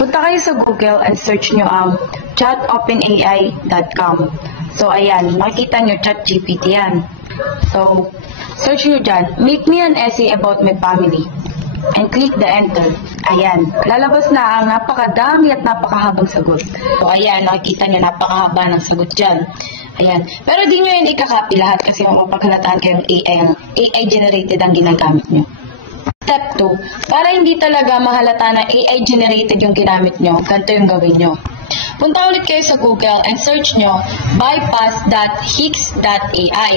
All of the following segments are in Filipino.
Punta kayo sa Google and search nyo ang chatopenai.com. So, ayan, makikita nyo ChatGPT yan. So, search nyo dyan, make me an essay about my family. And click the enter. Ayan, lalabas na ang napakadami at napakahabang sagot. So, ayan, nakikita nyo napakahaba ng sagot dyan. Ayan. Pero di nyo yun ikakopy lahat kasi mapagkalataan kayong AI generated ang ginagamit nyo. Step 2, para hindi talaga mahalata na AI generated yung ginamit nyo, ganito yung gawin nyo. Punta ulit kayo sa Google and search nyo bypass.hix.ai.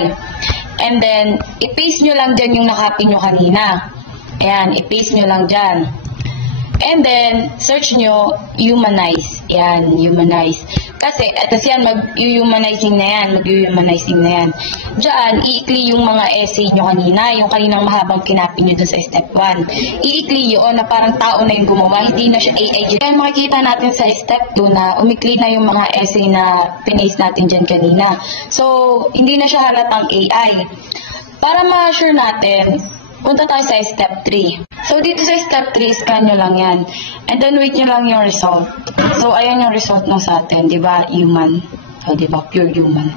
And then, i-paste nyo lang dyan yung nakopy nyo kanina. Ayan, i-paste nyo lang dyan. And then, search nyo humanize. Ayan, humanize. Kasi, tapos yan, mag-humanizing na yan. Mag-humanizing na yan. Diyan, i-ikli yung mga essay nyo kanina, yung kaninang mahabang kinapin nyo dun sa step 1. I-ikli yun na parang tao na yung gumawa, hindi na siya AI. Kaya makikita natin sa step 2 na umikli na yung mga essay na pinaste natin dyan kanina. So, hindi na siya halatang AI. Para ma-assure natin, punta tayo sa step 3. So, dito sa step 3, scan nyo lang yan. And then, wait nyo lang yung result. So, ayan yung result nung sa atin, di ba? Human. So, di ba? Pure human.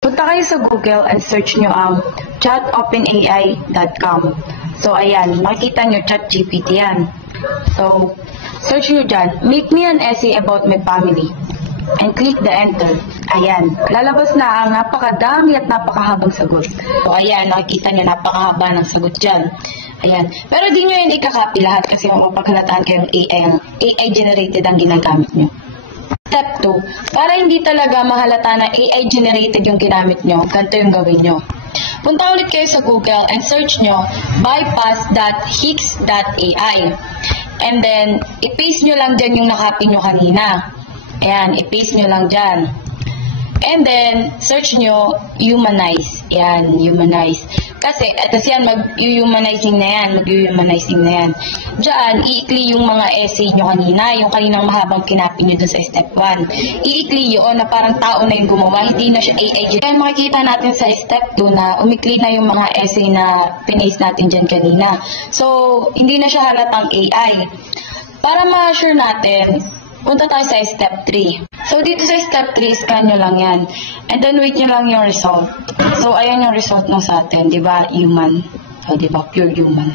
Punta kayo sa Google and search nyo ang chatopenai.com. So, ayan, makikita nyo ChatGPT yan. So, search nyo dyan, make me an essay about my family. And click the enter. Ayan, lalabas na ang napakadami at napakahabang sagot. So, ayan, nakikita nyo napakahaba ng sagot dyan. Ayan, pero di nyo yun ikakopy lahat kasi mapagkalataan kayong AI generated ang ginagamit nyo. Step 2, para hindi talaga mahalata na AI generated yung ginamit nyo, ganito yung gawin nyo. Punta ulit kayo sa Google and search nyo bypass.hix.ai. And then, i-paste nyo lang dyan yung nakopy nyo kanina. Ayan, i-paste nyo lang dyan. And then, search nyo humanize. Ayan, humanize. Kasi, tapos yan, mag-humanizing na yan. Mag-humanizing na yan. Diyan, i-ikli yung mga essay nyo kanina, yung kaninang mahabang kinapin nyo dun sa step 1. I-ikli yun na parang tao na yung gumawa, hindi na siya AI. Kaya makikita natin sa step 2 na umikli na yung mga essay na pinaste natin dyan kanina. So, hindi na siya halatang AI. Para ma-assure natin, punta tayo sa step 3. So, dito sa step 3, scan nyo lang yan. And then, wait nyo lang yung result. So, ayan yung result nung sa atin, di ba? Human. So, di ba? Pure human.